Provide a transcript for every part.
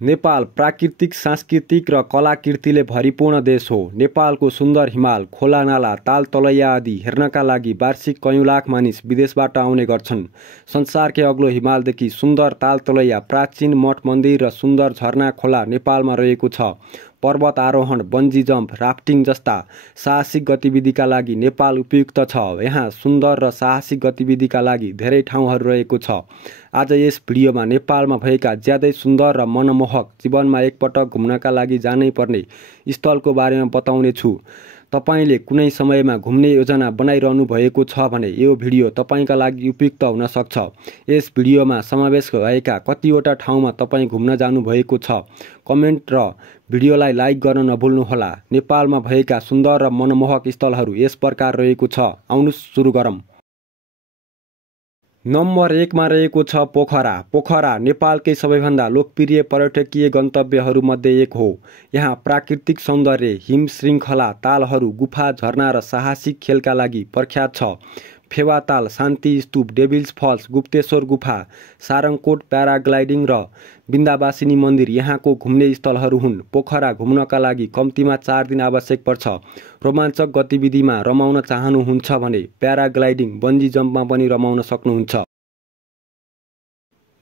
नेपाल प्राकृतिक, सांस्कृतिक र कलाकृतिले भरिपूर्ण देश हो। नेपालको सुन्दर हिमाल, खोलानाला, ताल तलैया आदि हेर्नका लागि वार्षिक कयौं लाख मानिस विदेशबाट आउने गर्छन्। संसारकै अग्लो हिमालदेखि सुन्दर ताल तलैया, प्राचीन मठ मन्दिर र सुन्दर झरना खोला नेपालमा रहेको छ। पर्वत आरोहण, बन्जी जम्प, राफ्टिङ जस्ता साहसिक गतिविधिका लागि नेपाल उपयुक्त छ। यहाँ सुन्दर र साहसिक गतिविधिका लागि धेरै ठाउँहरू रहेको छ। आज यस भिडियोमा नेपालमा भएका ज्यादै सुन्दर र मनमोहक, जीवनमा एकपटक घुम्नका लागि जानै पर्ने स्थलको बारेमा बताउने छु। तपाईले कुनै समयमा घुम्ने योजना बनाइरहनु भएको छ भने यो भिडियो तपाईका लागि उपयुक्त हुन सक्छ। यस भिडियोमा समावेश भएका कतिवटा ठाउँमा तपाईँ घुम्न जानु भएको छ, कमेन्ट र भिडियोलाई लाइक गर्न नभुल्नुहोला। नेपालमा भएका सुन्दर र मनमोहक स्थलहरू यस प्रकार रहेको छ। आउनुस् सुरु गरौँ। नम्बर 1 मा रहेको छ पोखरा। पोखरा नेपालकै सबैभन्दा लोकप्रिय पर्यटकीय गन्तव्यहरूमध्ये एक हो। यहाँ प्राकृतिक सौन्दर्य, हिम श्रृङ्खला, तालहरू, गुफा, झरना र साहसिक खेलका लागि प्रख्यात छ। फेवाताल, शान्ति स्तूप, डेभिल्स फल्स, गुप्तेश्वर गुफा, सारङकोट प्याराग्लाइडिङ र बिन्दावासिनी मन्दिर यहाँको घुम्ने स्थलहरू हुन्। पोखरा घुम्नका लागि कम्तीमा 4 दिन आवश्यक पर्छ। रोमाञ्चक गतिविधिमा रमाउन चाहनुहुन्छ भने प्याराग्लाइडिङ, बन्जी जम्पमा पनि रमाउन सक्नुहुन्छ।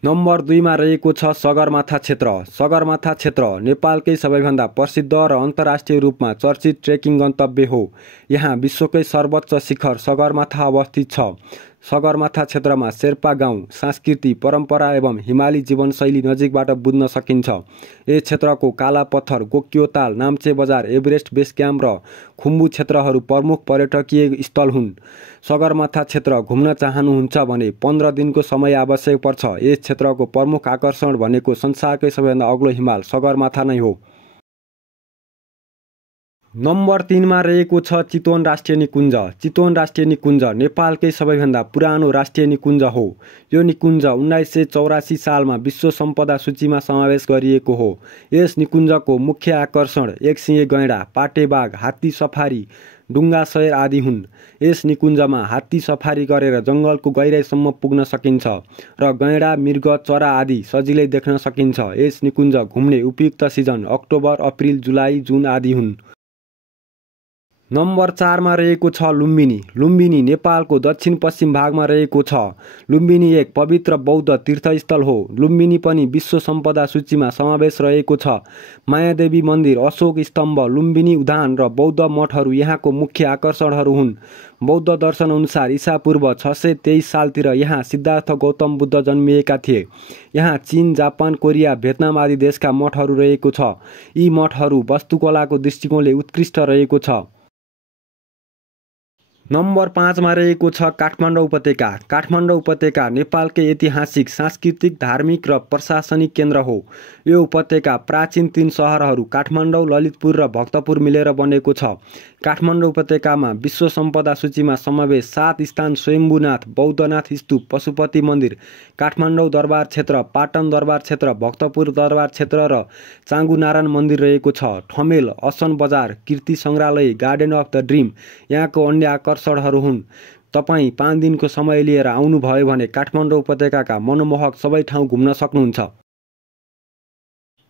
नम्बर 2 मा रहेको छ सगरमाथा क्षेत्र। सगरमाथा क्षेत्र नेपालकै सबैभन्दा प्रसिद्ध र अन्तर्राष्ट्रिय रूपमा चर्चित ट्रेकिङ गन्तव्य हो। यहाँ विश्वकै सर्वोच्च शिखर सगरमाथा अवस्थित छ। सगरमाथा क्षेत्रमा शेर्पा गाउँ, संस्कृति, परम्परा एवं हिमाली जीवनशैली नजिकबाट बुझ्न सकिन्छ। यस क्षेत्रको काला पत्थर, गोक्यो ताल, नाम्चे बजार, एभरेस्ट बेस क्याम्प र खुम्बु क्षेत्रहरू प्रमुख पर्यटकीय स्थल हुन्। सगरमाथा क्षेत्र घुम्न चाहनुहुन्छ भने 15 दिनको समय आवश्यक पर्छ। यस क्षेत्रको प्रमुख आकर्षण भनेको संसारकै सबैभन्दा अग्लो हिमाल सगरमाथा नै हो। नम्बर 3 मा रहेको छ चितवन राष्ट्रिय निकुञ्ज। चितवन राष्ट्रिय निकुञ्ज नेपालकै सबैभन्दा पुरानो राष्ट्रिय निकुञ्ज हो। यो निकुञ्ज 1984 सालमा विश्व सम्पदा सूचीमा समावेश गरिएको हो। यस निकुञ्जको मुख्य आकर्षण एकसिङे गैंडा, पाटेबाघ, हात्ती सफारी, डुङ्गा सैर आदि हुन्। यस निकुञ्जमा हात्ती सफारी गरेर जङ्गलको गहिराइसम्म पुग्न सकिन्छ र गैंडा, मृग, चरा आदि सजिलै देख्न सकिन्छ। यस निकुञ्ज घुम्ने उपयुक्त सिजन अक्टोबर, अप्रिल, जुलाई, जुन आदि हुन्। नम्बर 4 मा रहेको छ लुम्बिनी। लुम्बिनी नेपालको दक्षिण पश्चिम भागमा रहेको छ। लुम्बिनी एक पवित्र बौद्ध तीर्थस्थल हो। लुम्बिनी पनि विश्व सम्पदा सूचीमा समावेश रहेको छ। मायादेवी मन्दिर, अशोक स्तम्भ, लुम्बिनी उद्यान र बौद्ध मठहरू यहाँको मुख्य आकर्षणहरू हुन्। बौद्ध दर्शन अनुसार ईसापूर्व 623 सालतिर यहाँ सिद्धार्थ गौतम बुद्ध जन्मिएका थिए। यहाँ चीन, जापान, कोरिया, भियतनाम आदि देशका मठहरू रहेको छ। यी मठहरू वास्तुकलाको दृष्टिकोणले उत्कृष्ट रहेको छ। नम्बर 5 मा रहेको छ काठमाडौँ उपत्यका। काठमाडौँ उपत्यका नेपालकै ऐतिहासिक, सांस्कृतिक, धार्मिक र प्रशासनिक केन्द्र हो। यो उपत्यका प्राचीन 3 सहरहरू काठमाडौँ, ललितपुर र भक्तपुर मिलेर बनेको छ। काठमाडौँ उपत्यकामा विश्व सम्पदा सूचीमा समावेश 7 स्थान स्वयम्भूनाथ, बौद्धनाथ स्तूप, पशुपति मन्दिर, काठमाडौँ दरबार क्षेत्र, पाटन दरबार क्षेत्र, भक्तपुर दरबार क्षेत्र र चाँगुनारायण मन्दिर रहेको छ। ठमेल, असन बजार, कीर्ति सङ्ग्रहालय, गार्डन अफ द ड्रिम यहाँको अन्य आकर्षणहरू हुन्। तपाईँ 5 दिनको समय लिएर आउनुभयो भने काठमाडौँ उपत्यकाका मनमोहक सबै ठाउँ घुम्न सक्नुहुन्छ।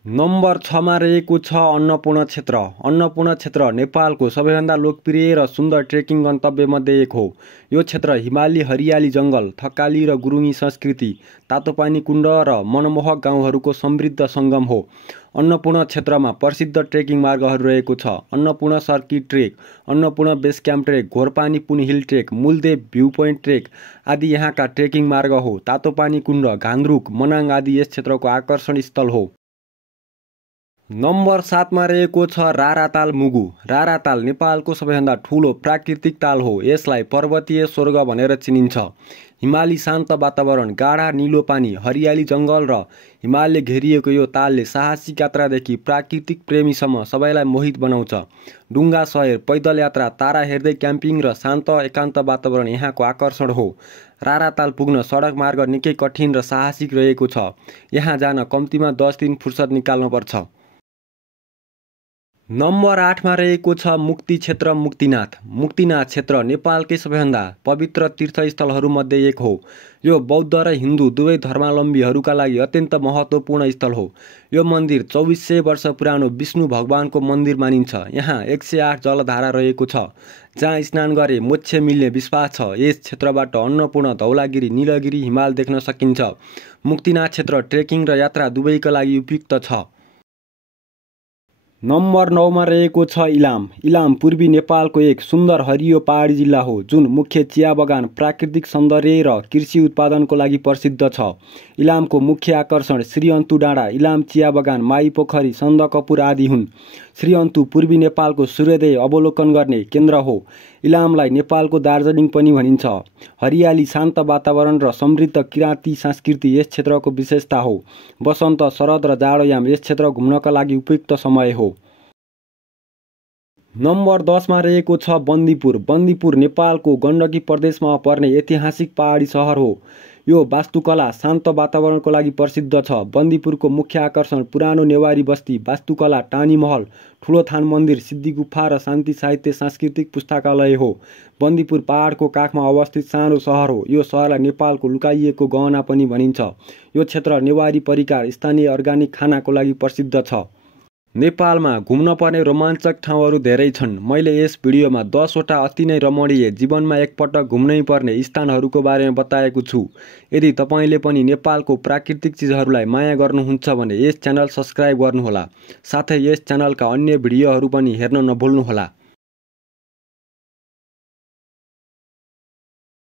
नम्बर 6 मा रहेको छ अन्नपूर्ण क्षेत्र। अन्नपूर्ण क्षेत्र नेपालको सबैभन्दा लोकप्रिय र सुन्दर ट्रेकिङ गन्तव्यमध्ये एक हो। यो क्षेत्र हिमाली हरियाली जङ्गल, थकाली र गुरुङ संस्कृति, तातोपानी कुण्ड र मनमोहक गाउँहरूको समृद्ध सङ्गम हो। अन्नपूर्ण क्षेत्रमा प्रसिद्ध ट्रेकिङ मार्गहरू रहेको छ। Annapurna circuit trek, Annapurna base camp trek, Ghorepani Poon hill trek, Muldev view point trek आदि यहाँका ट्रेकिङ मार्ग हो। तातोपानी कुण्ड, घाङ्रुक, मनाङ आदि यस क्षेत्रको आकर्षण स्थल हो। नम्बर 7 मा रहेको छ राराताल मुगु। राराताल नेपालको सबैभन्दा ठुलो प्राकृतिक ताल हो। यसलाई पर्वतीय स्वर्ग भनेर चिनिन्छ। हिमाली शान्त वातावरण, गाढा नीलो पानी, हरियाली जङ्गल र हिमालले घेरिएको यो तालले साहसिक यात्रादेखि प्राकृतिक प्रेमीसम्म सबैलाई मोहित बनाउँछ। डुङ्गा सैर, पैदल यात्रा, तारा हेर्दै क्याम्पिङ र शान्त एकान्त वातावरण यहाँको आकर्षण हो। राराताल पुग्न सडक मार्ग निकै कठिन र साहसिक रहेको छ। यहाँ जान कम्तीमा 10 दिन फुर्सद निकाल्नुपर्छ। नम्बर 8मा रहेको छ मुक्ति क्षेत्र मुक्तिनाथ। मुक्तिनाथ क्षेत्र नेपालकै सबैभन्दा पवित्र तीर्थस्थलहरूमध्ये एक हो। यो बौद्ध र हिन्दू दुवै धर्मावलम्बीहरूका लागि अत्यन्त महत्त्वपूर्ण स्थल हो। यो मन्दिर 2400 वर्ष पुरानो विष्णु भगवानको मन्दिर मानिन्छ। यहाँ 108 जलधारा रहेको छ जहाँ स्नान गरे मोक्ष मिल्ने विश्वास छ। यस क्षेत्रबाट अन्नपूर्ण, धौलागिरी, नीलगिरी हिमाल देख्न सकिन्छ। मुक्तिनाथ क्षेत्र ट्रेकिङ र यात्रा दुवैका लागि उपयुक्त छ। नम्बर 9मा रहेको छ इलाम। इलाम पूर्वी नेपालको एक सुन्दर हरियो पहाडी जिल्ला हो जुन मुख्य चिया बगान, प्राकृतिक सौन्दर्य र कृषि उत्पादनको लागि प्रसिद्ध छ। इलामको मुख्य आकर्षण श्रीअन्तु डाँडा, इलाम चिया बगान, माई पोखरी, सन्दकपुर आदि हुन्। श्रीअन्तु पूर्वी नेपालको सूर्योदय अवलोकन गर्ने केन्द्र हो। इलामलाई नेपालको दार्जिलिङ पनि भनिन्छ। हरियाली, शान्त वातावरण र समृद्ध किराँती संस्कृति यस क्षेत्रको विशेषता हो। वसन्त, शरद र जाडोयाम यस क्षेत्र घुम्नका लागि उपयुक्त समय हो। नम्बर 10मा रहेको छ बन्दीपुर। बन्दीपुर नेपालको गण्डकी प्रदेशमा पर्ने ऐतिहासिक पहाडी सहर हो। यो वास्तुकला, शान्त वातावरणको लागि प्रसिद्ध छ। बन्दीपुरको मुख्य आकर्षण पुरानो नेवारी बस्ती, वास्तुकला, टानी महल, ठुलो थान मन्दिर, सिद्धि गुफा र शान्ति साहित्य सांस्कृतिक पुस्तकालय हो। बन्दीपुर पहाडको काखमा अवस्थित सानो सहर हो। यो सहरलाई नेपालको लुकाइएको गहना पनि भनिन्छ। यो क्षेत्र नेवारी परिकार, स्थानीय अर्गानिक खानाको लागि प्रसिद्ध छ। नेपालमा घुम्न पर्ने रोमाञ्चक ठाउँहरू धेरै छन्। मैले यस भिडियोमा 10 वटा अति नै रमणीय, जीवनमा एकपटक घुम्नै पर्ने स्थानहरूको बारेमा बताएको छु। यदि तपाईँले पनि नेपालको प्राकृतिक चिजहरूलाई माया गर्नुहुन्छ भने यस च्यानल सब्स्क्राइब गर्नुहोला। साथै यस च्यानलका अन्य भिडियोहरू पनि हेर्न नभुल्नुहोला।